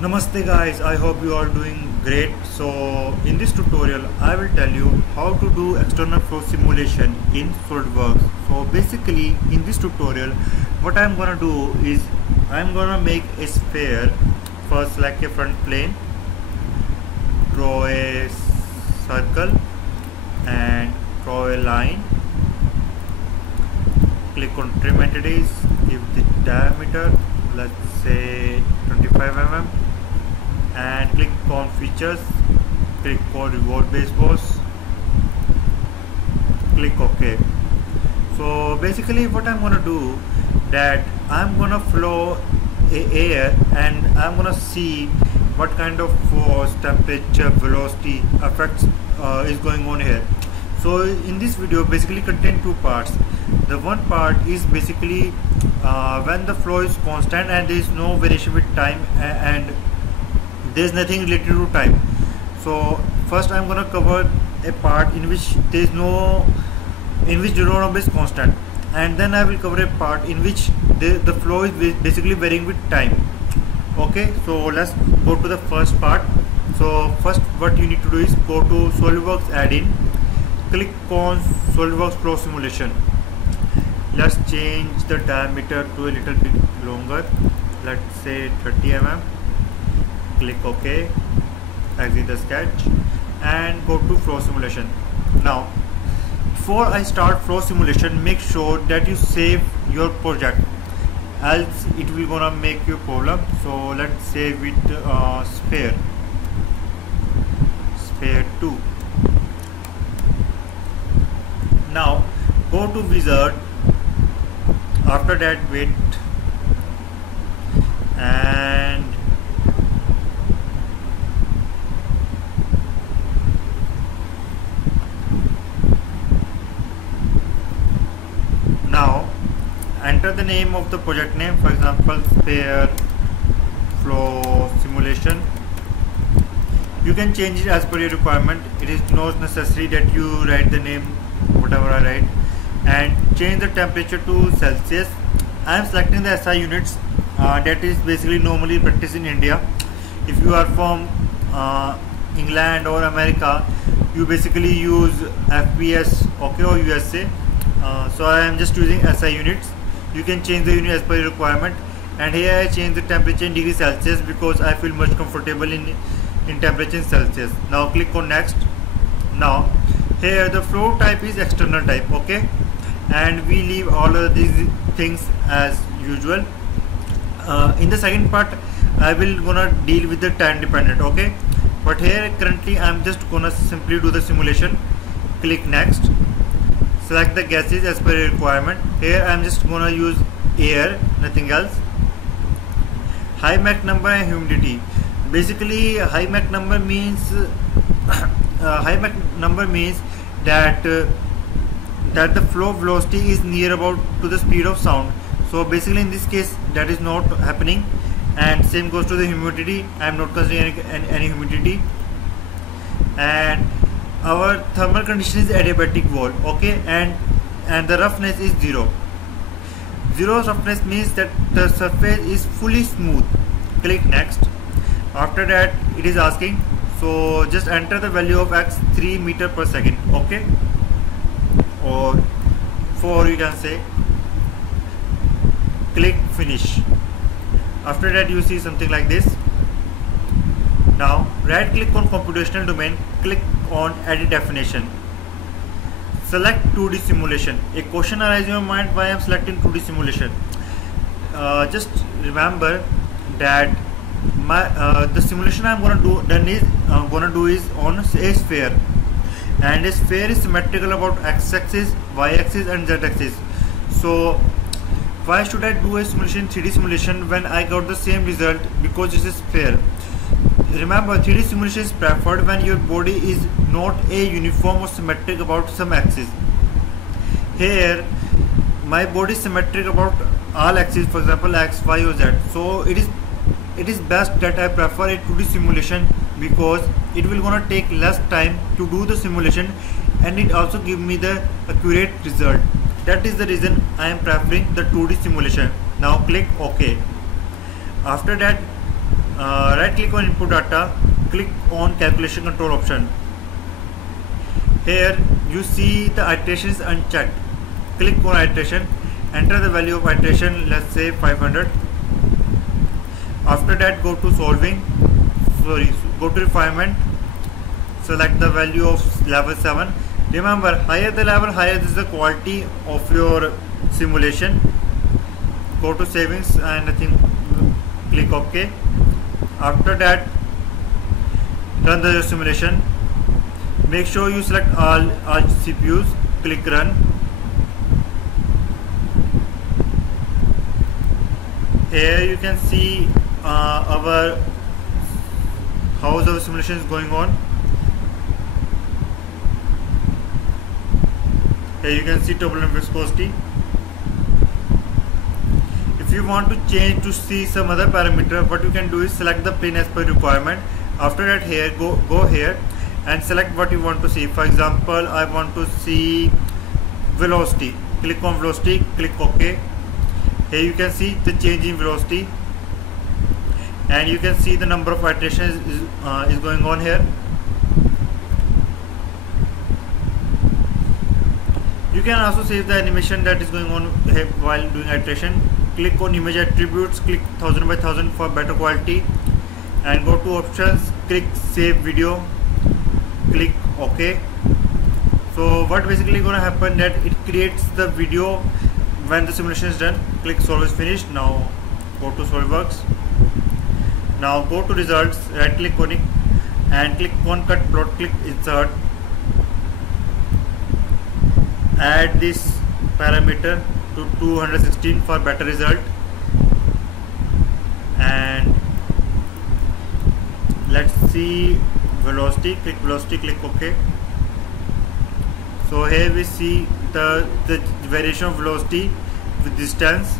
Namaste guys, I hope you are doing great. So in this tutorial I will tell you how to do external flow simulation in SolidWorks. So basically in this tutorial what I am gonna do is I am gonna make a sphere. First select a front plane, draw a circle and draw a line. Click on trim entities, give the diameter, let's say 25 mm, and click on features, click on revolve base boss, click OK. So basically what I'm gonna do, that I'm gonna flow air and I'm gonna see what kind of force, temperature, velocity effects is going on here. So in this video basically contain two parts. The one part is basically when the flow is constant and there is no variation with time and there is nothing related to time. So first I'm gonna cover a part in which there is no, in which the roll number is constant, and then I will cover a part in which the flow is basically varying with time. Okay, so let's go to the first part. So first what you need to do is go to SolidWorks add-in, click on SolidWorks flow simulation. Let's change the diameter to a little bit longer, let's say 30 mm. Click OK, exit the sketch and go to flow simulation. Now before I start flow simulation, make sure that you save your project, else it will gonna make you problem. So let's save it sphere 2. Now go to wizard, after that wait and now enter the name of the project name, for example sphere flow simulation. You can change it as per your requirement. It is not necessary that you write the name whatever I write, and change the temperature to Celsius. I am selecting the SI units, that is basically normally practiced in India. If you are from England or America, you basically use FPS, okay, or USA. So I am just using SI units. You can change the unit as per your requirement, and here I change the temperature in degree Celsius because I feel much comfortable in temperature in Celsius. Now click on next. Now here the flow type is external type, okay, and we leave all of these things as usual. In the second part I will gonna deal with the time dependent, okay, but here currently I'm just gonna simply do the simulation. Click next, select the gases as per your requirement. Here I'm just gonna use air, nothing else. High Mach number and humidity. Basically high Mach number means high Mach number means that that the flow velocity is near about to the speed of sound. So basically in this case that is not happening, and same goes to the humidity. I am not considering any humidity, and our thermal condition is adiabatic wall, okay, and the roughness is 0. Zero roughness means that the surface is fully smooth. Click next. After that it is asking, so just enter the value of x 3 meter per second, okay, or 4 you can say. Click finish. After that you see something like this. Now right click on computational domain, click on edit definition, select 2D simulation. A question arises in your mind, why I am selecting 2D simulation. Just remember that the simulation I'm gonna do is on a sphere, and a sphere is symmetrical about x-axis, y-axis and z-axis. So why should I do a simulation, 3D simulation, when I got the same result? Because it's a sphere. Remember, 3D simulation is preferred when your body is not a uniform or symmetric about some axis. Here my body is symmetric about all axes, for example x, y or z. So it is best that I prefer a 2D simulation because it will gonna take less time to do the simulation, and it also give me the accurate result. That is the reason I am preferring the 2D simulation. Now click OK. After that right click on input data, click on calculation control option. Here you see the iteration is unchecked. Click on iteration, enter the value of iteration, let's say 500. After that go to go to refinement, select the value of level 7. Remember, higher the level, higher is the quality of your simulation. Go to savings and I think click OK. After that run the simulation. Make sure you select all CPUs, click run. Here you can see how our simulation is going on. Here you can see turbulent viscosity. If you want to change to see some other parameter, what you can do is select the plane as per requirement. After that, here go here and select what you want to see. For example, I want to see velocity. Click on velocity, click OK. Here you can see the change in velocity, and you can see the number of iterations is going on here. You can also save the animation that is going on here while doing iteration. Click on image attributes, click 1000 by 1000 for better quality, and go to options, click save video, click OK. So what basically going to happen that it creates the video when the simulation is done. Click solve is finished. Now go to SolidWorks. Now go to results, right click on it and click on cut plot, click insert. Add this parameter to 216 for better result, and let's see velocity. Click velocity, click OK. So here we see the variation of velocity with distance,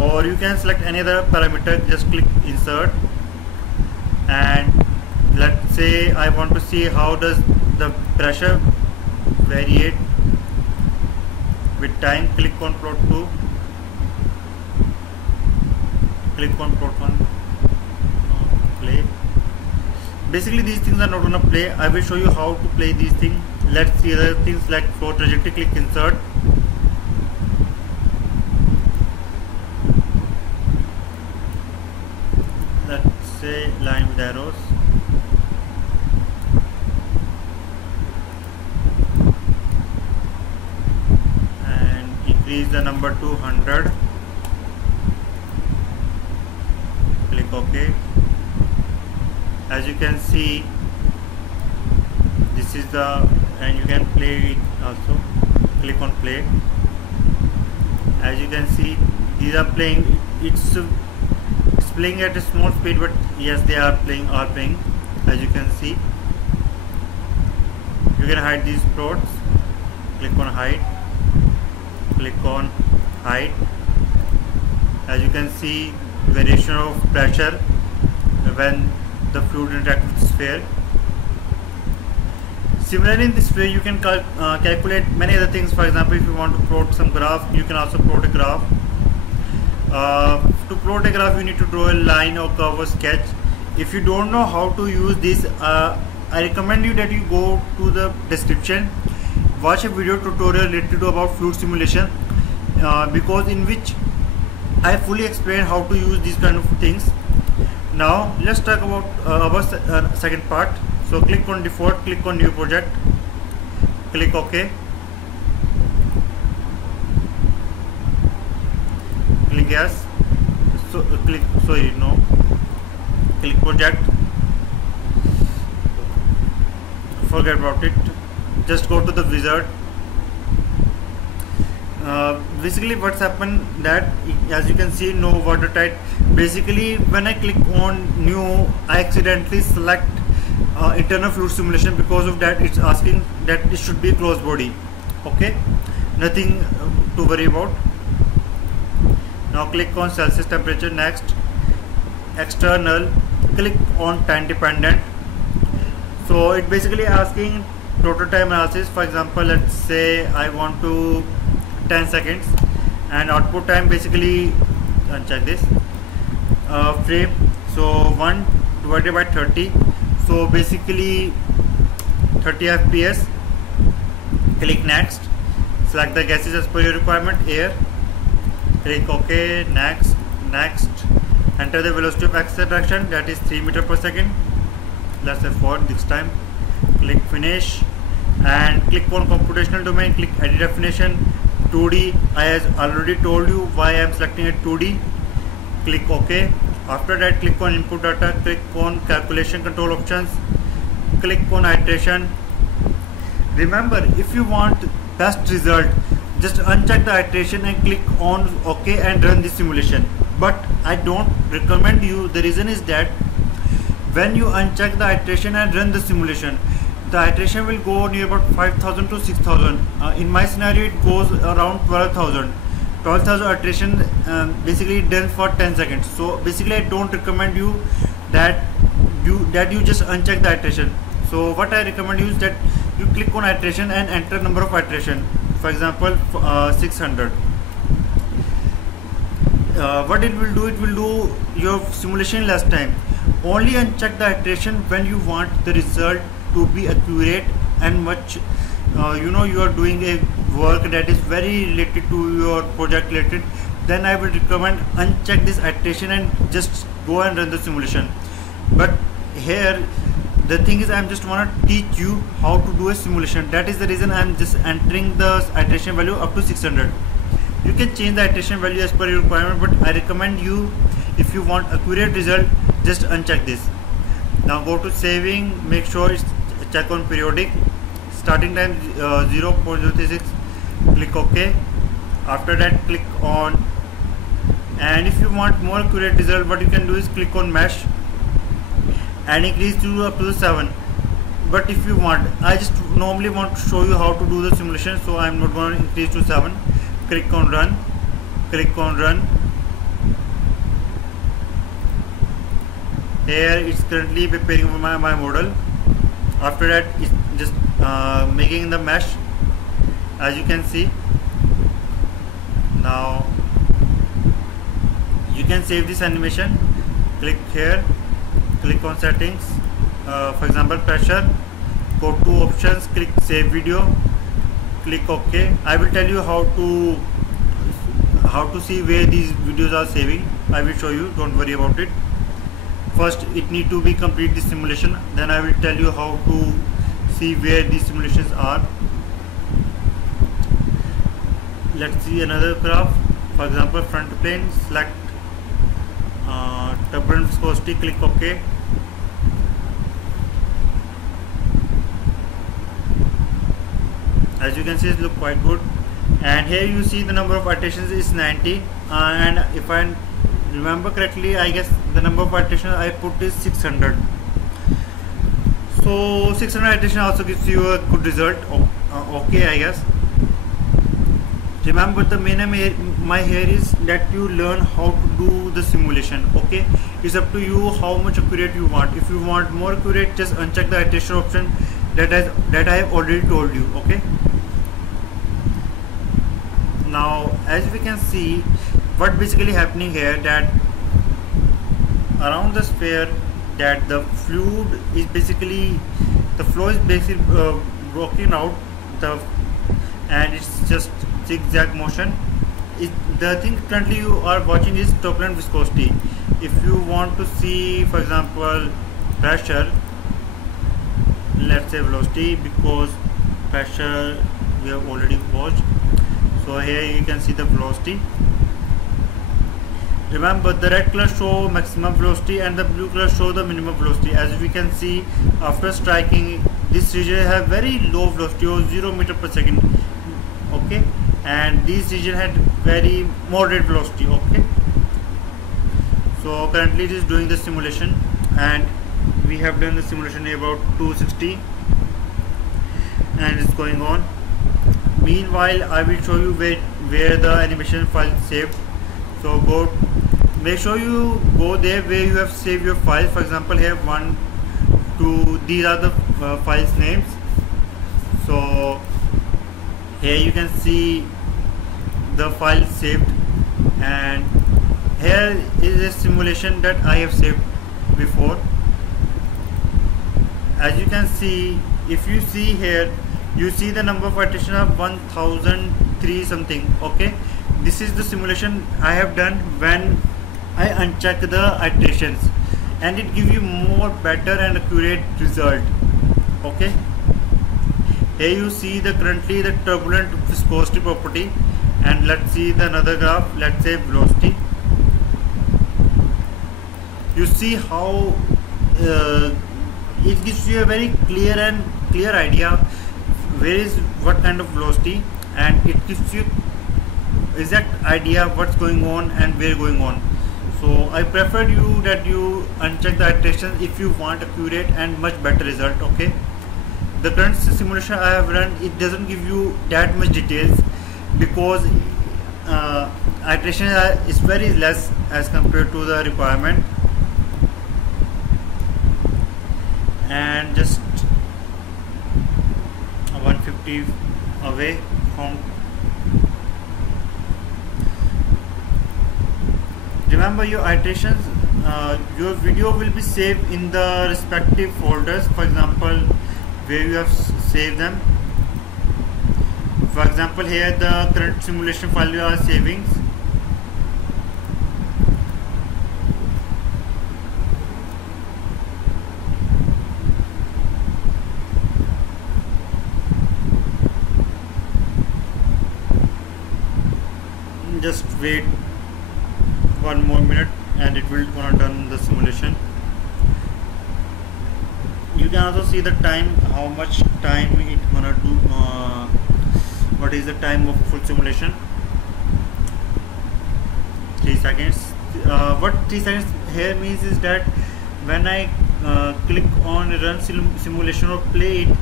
or you can select any other parameter. Just click insert, and let's say I want to see how does the pressure variate with time. Click on plot 2, click on plot 1, play. Basically these things are not gonna play. I will show you how to play these things. Let's see other things like flow trajectory. Click insert. Let's say line with arrows. And increase the number to 100. Click OK. As you can see, this is the, and you can play it also. Click on play. As you can see, these are playing. It's playing at a small speed, but yes, they are playing. As you can see, you can hide these plots. Click on hide. Click on hide. As you can see, variation of pressure when the fluid interacts with the sphere. Similarly, in this way you can calculate many other things. For example, if you want to plot some graph, you can also plot a graph. To plot a graph, you need to draw a line or curve or sketch. If you don't know how to use this, I recommend you that you go to the description, watch a video tutorial related to about fluid simulation, because in which I fully explain how to use these kind of things. Now let's talk about our second part. So click on default, click on new project, click OK, click yes, so click click project, forget about it, just go to the wizard. Basically what's happened that, as you can see, no watertight. Basically when I click on new, I accidentally select internal fluid simulation. Because of that, it's asking that it should be closed body. Okay, nothing to worry about. Now click on Celsius temperature. Next, external, click on time dependent. So it basically asking total time analysis. For example, let's say I want to 10 seconds, and output time, basically check this, frame. So 1 divided by 30, so basically 30 fps. Click next, select the gases as per your requirement, air, click OK, next, enter the velocity of acceleration, that is 3 meter per second, let's say 4 this time, click finish, and click on computational domain, click edit definition, 2D. I has already told you why I am selecting a 2D, click OK. After that, click on input data, click on calculation control options, click on iteration. Remember, if you want best result, just uncheck the iteration and click on OK and run the simulation. But I don't recommend you. The reason is that when you uncheck the iteration and run the simulation, the iteration will go near about 5,000 to 6,000. In my scenario, it goes around 12,000. 12,000 iteration basically done for 10 seconds. So basically, I don't recommend you that you just uncheck the iteration. So what I recommend you is that you click on iteration and enter number of iteration. For example, 600. What it will do your simulation last time. Only uncheck the iteration when you want the result to be accurate and much you are doing a work that is very related to your project related, then I would recommend uncheck this iteration and just go and run the simulation. But here the thing is, I just want to teach you how to do a simulation. That is the reason I am just entering the iteration value up to 600. You can change the iteration value as per your requirement, but I recommend you, if you want accurate result, just uncheck this. Now go to saving, make sure it's check on periodic, starting time 0.036, click OK. After that, click on, and if you want more accurate result, what you can do is click on mesh and increase to up to 7. But if you want, I just normally want to show you how to do the simulation, so I'm not going to increase to 7. Click on run, click on run. Here it's currently preparing my model. After that, it's just making the mesh, as you can see. Now you can save this animation. Click here, click on settings, for example pressure, go to options, click save video, click OK. I will tell you how to see where these videos are saving. I will show you, don't worry about it. First it need to be complete this simulation, then I will tell you how to see where these simulations are. Let's see another graph. For example, front plane, select turbulent viscosity, click OK. As you can see, it looks quite good. And here you see the number of iterations is 90, and if I remember correctly, I guess the number of iterations I put is 600. So 600 iteration also gives you a good result. Okay, I guess. Remember, the main aim my here is that you learn how to do the simulation. Okay, it's up to you how much accurate you want. If you want more accurate, just uncheck the iteration option that I have already told you. Okay. Now, as we can see, what basically happening here, that around the sphere, that the fluid is basically, the flow is basically broken out, and it's just zigzag motion. The thing currently you are watching is turbulent viscosity. If you want to see, for example, pressure, let's say velocity, because pressure we have already watched. So here you can see the velocity. Remember, the red color show maximum velocity and the blue color show the minimum velocity. As we can see, after striking, this region have very low velocity or 0 meter per second. Okay, and this region had very moderate velocity. Okay, so currently it is doing the simulation, and we have done the simulation about 260, and it's going on. Meanwhile, I will show you where the animation file is saved. So make sure you go there where you have saved your file. For example, here 1, 2, these are the files names. So here you can see the file saved, and Here is a simulation that I have saved before. As you can see, if you see here, you see the number of iterations of 1003 something. Okay, this is the simulation I have done when I uncheck the iterations, and it gives you more better and accurate result. Okay, here you see the currently the turbulent viscosity property, and let's see the another graph, let's say velocity. You see how it gives you a very clear idea where is what kind of velocity, and it gives you exact idea what's going on and where going on. So I prefer you that you uncheck the iterations if you want accurate and much better result. Okay, the current simulation I have run, it doesn't give you that much details because iteration is very less as compared to the requirement. And just 150 away from. Remember your iterations, your video will be saved in the respective folders, for example where you have saved them. For example, here the current simulation file you are saving. Just wait 1 more minute and it will gonna done the simulation. You can also see the time, how much time it gonna do, what is the time of full simulation. 3 seconds. What 3 seconds here means is that when I click on run simulation or play it,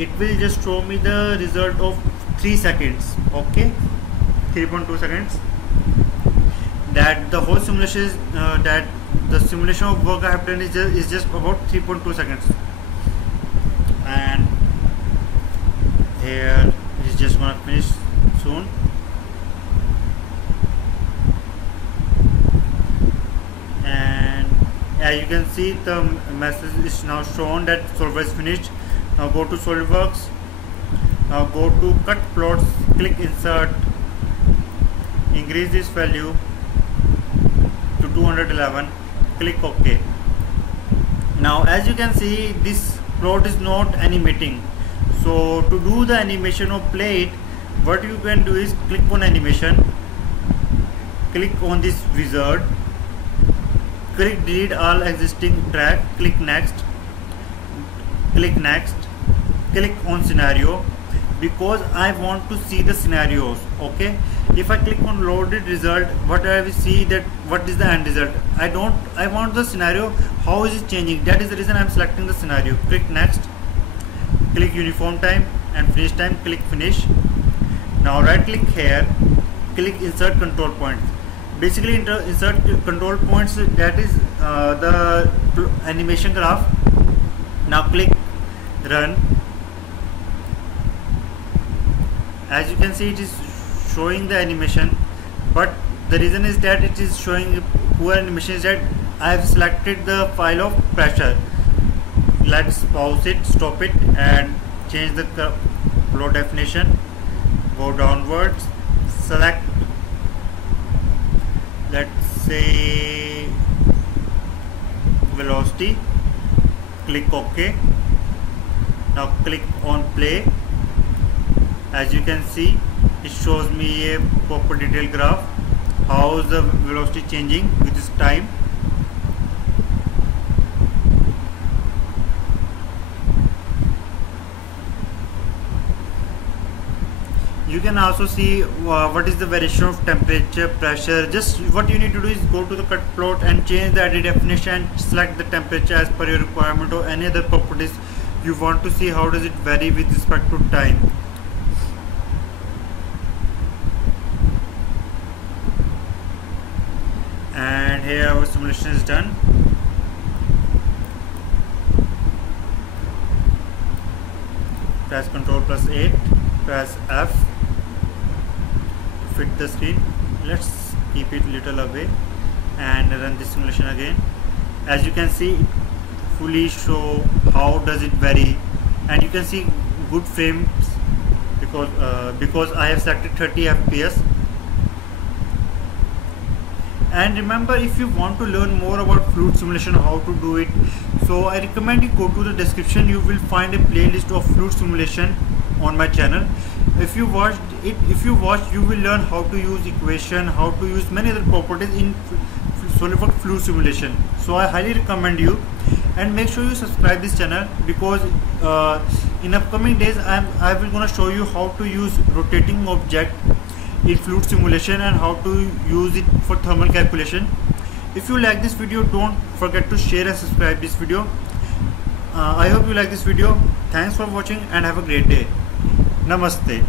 it will just show me the result of 3 seconds. Okay, 3.2 seconds. That the whole simulation is that the simulation of work I have done is just about 3.2 seconds. And here it's just gonna finish soon. And as you can see, the message is now shown that solver is finished. Now go to SolidWorks. Now go to cut plots, click insert, increase this value to 211, click OK. Now as you can see, this plot is not animating. So to do the animation or play it, what you can do is click on animation, click on this wizard, click delete all existing track, click next, click next, click on scenario, because I want to see the scenarios. Okay, if I click on loaded result, what I will see that what is the end result. I want the scenario, how is it changing. That is the reason I am selecting the scenario. Click next, click uniform time and finish time, click finish. Now right click here, click insert control points. Basically insert control points, that is the animation graph. Now click run. As you can see, it is showing the animation, but the reason is that it is showing poor animation is that I have selected the file of pressure. Let's pause it, stop it and change the flow definition. Go downwards, select, let's say velocity, click OK. Now click on play. As you can see, it shows me a proper detailed graph, how is the velocity changing with this time. You can also see what is the variation of temperature, pressure. Just what you need to do is go to the cut plot and change the edit definition and select the temperature as per your requirement or any other properties you want to see how does it vary with respect to time. And here our simulation is done. Press Ctrl+8, press F to fit the screen. Let's keep it little away and run this simulation again. As you can see, it fully show how does it vary, and you can see good frames because I have selected 30 fps. And remember, if you want to learn more about fluid simulation, how to do it, so I recommend you go to the description. You will find a playlist of fluid simulation on my channel. If you watch, you will learn how to use equation, how to use many other properties in SolidWorks fluid simulation. So I highly recommend you, and make sure you subscribe this channel, because in upcoming days I will gonna show you how to use rotating object in fluid simulation and how to use it for thermal calculation. If you like this video, don't forget to share and subscribe this video. I hope you like this video. Thanks for watching and have a great day. Namaste.